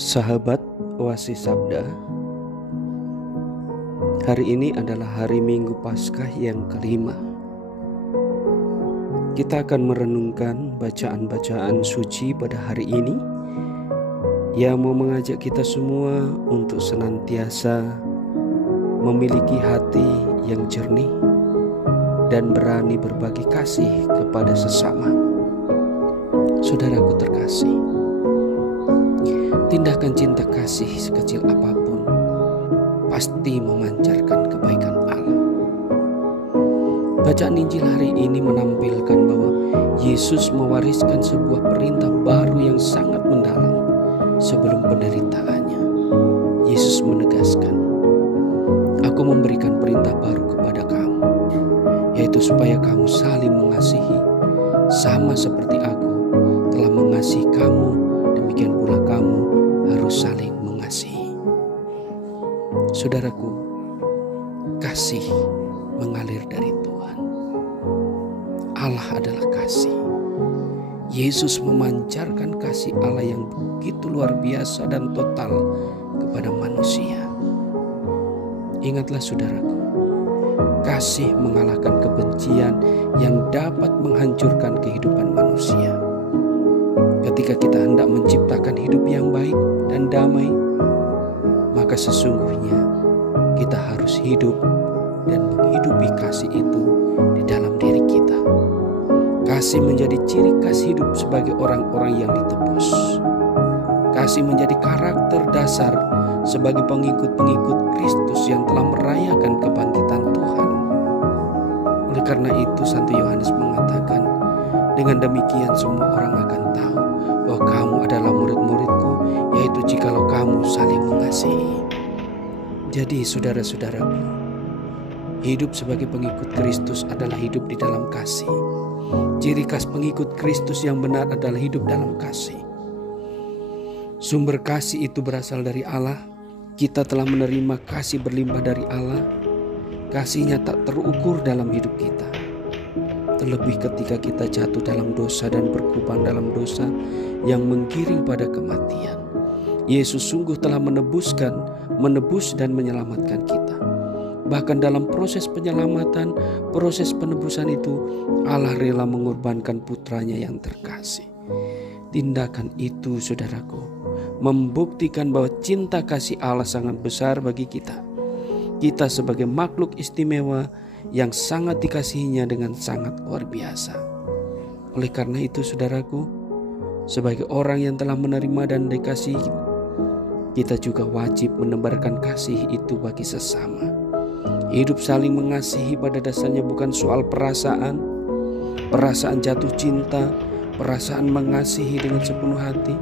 Sahabat Oasis Sabda, hari ini adalah hari Minggu Paskah yang kelima. Kita akan merenungkan bacaan-bacaan suci pada hari ini yang mau mengajak kita semua untuk senantiasa memiliki hati yang jernih dan berani berbagi kasih kepada sesama. Saudaraku terkasih, tindakan cinta kasih sekecil apapun pasti memancarkan kebaikan Allah. Bacaan Injil hari ini menampilkan bahwa Yesus mewariskan sebuah perintah baru yang sangat mendalam sebelum penderitaannya. Yesus menegaskan, "Aku memberikan perintah baru kepada kamu, yaitu supaya kamu saling mengasihi, sama seperti Aku telah mengasihi kamu, demikian pula kamu harus saling mengasihi." Saudaraku, kasih mengalir dari Tuhan. Allah adalah kasih. Yesus memancarkan kasih Allah yang begitu luar biasa dan total kepada manusia. Ingatlah saudaraku, kasih mengalahkan kebencian yang dapat menghancurkan kehidupan manusia. Ketika kita hendak menciptakan hidup yang baik dan damai, maka sesungguhnya kita harus hidup dan menghidupi kasih itu di dalam diri kita. Kasih menjadi ciri khas hidup sebagai orang-orang yang ditebus. Kasih menjadi karakter dasar sebagai pengikut-pengikut Kristus yang telah merayakan kebangkitan Tuhan. Oleh karena itu Santo Yohanes mengatakan, "Dengan demikian semua orang akan tahu bahwa kamu adalah murid-muridku, yaitu jikalau kamu saling mengasihi." Jadi saudara-saudaraku, hidup sebagai pengikut Kristus adalah hidup di dalam kasih. Ciri khas pengikut Kristus yang benar adalah hidup dalam kasih. Sumber kasih itu berasal dari Allah. Kita telah menerima kasih berlimpah dari Allah. Kasih-Nya tak terukur dalam hidup kita. Terlebih ketika kita jatuh dalam dosa dan berkubang dalam dosa yang menggiring pada kematian. Yesus sungguh telah menebus dan menyelamatkan kita. Bahkan dalam proses penyelamatan, proses penebusan itu, Allah rela mengorbankan putranya yang terkasih. Tindakan itu, saudaraku, membuktikan bahwa cinta kasih Allah sangat besar bagi kita. Kita sebagai makhluk istimewa yang sangat dikasihinya dengan sangat luar biasa. Oleh karena itu saudaraku, sebagai orang yang telah menerima dan dikasihi, kita juga wajib menebarkan kasih itu bagi sesama. Hidup saling mengasihi pada dasarnya bukan soal perasaan jatuh cinta, perasaan mengasihi dengan sepenuh hati.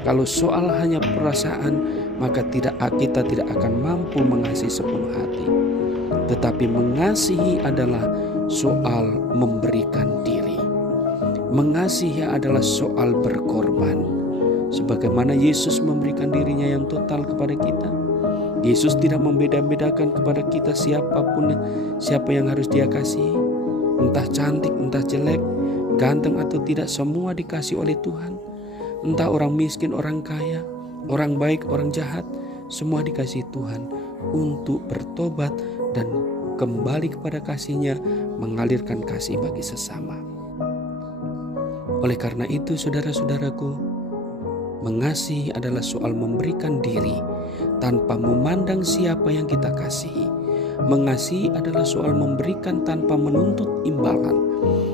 Kalau soal hanya perasaan, maka kita tidak akan mampu mengasihi sepenuh hati. Tetapi mengasihi adalah soal memberikan diri. Mengasihi adalah soal berkorban. Sebagaimana Yesus memberikan dirinya yang total kepada kita. Yesus tidak membeda-bedakan kepada kita siapa yang harus Dia kasihi. Entah cantik, entah jelek, ganteng atau tidak, semua dikasih oleh Tuhan. Entah orang miskin, orang kaya, orang baik, orang jahat, semua dikasih Tuhan untuk bertobat dan kembali kepada kasih-Nya, mengalirkan kasih bagi sesama. Oleh karena itu saudara-saudaraku, mengasihi adalah soal memberikan diri tanpa memandang siapa yang kita kasihi. Mengasihi adalah soal memberikan tanpa menuntut imbalan.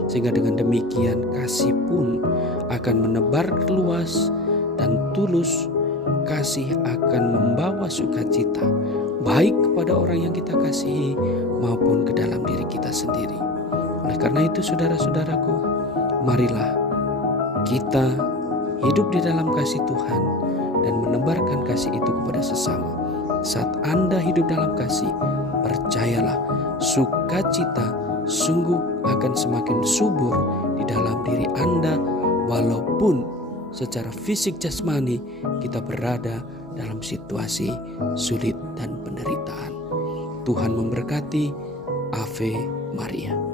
Sehingga dengan demikian kasih pun akan menebar luas dan tulus. Kasih akan membawa sukacita baik kepada orang yang kita kasihi maupun ke dalam diri kita sendiri. Oleh karena itu saudara-saudaraku, marilah kita hidup di dalam kasih Tuhan dan menebarkan kasih itu kepada sesama. Saat Anda hidup dalam kasih, percayalah, sukacita sungguh akan semakin subur di dalam diri Anda, walaupun secara fisik jasmani kita berada dalam situasi sulit dan penderitaan. Tuhan memberkati. Ave Maria.